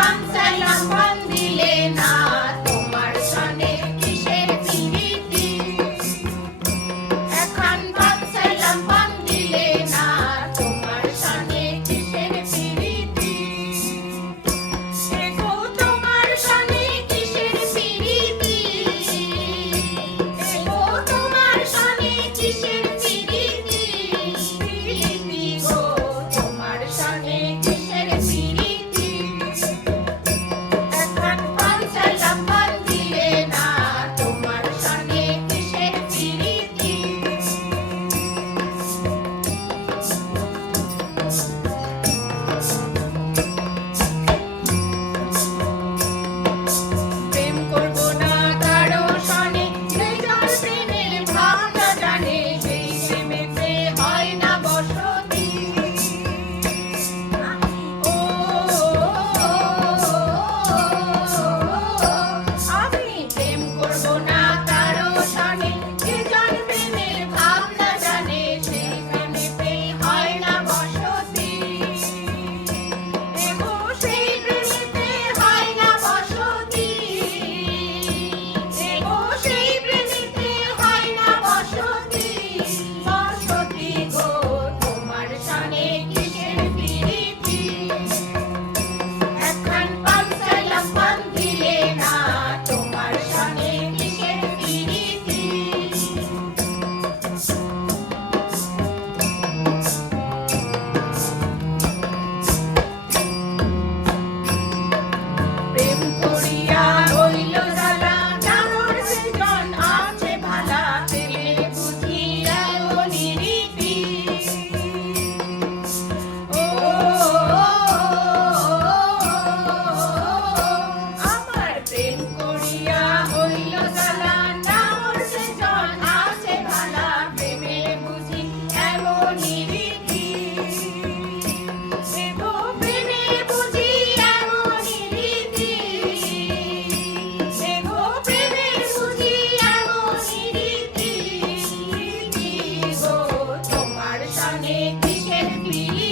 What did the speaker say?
Once Take care of me.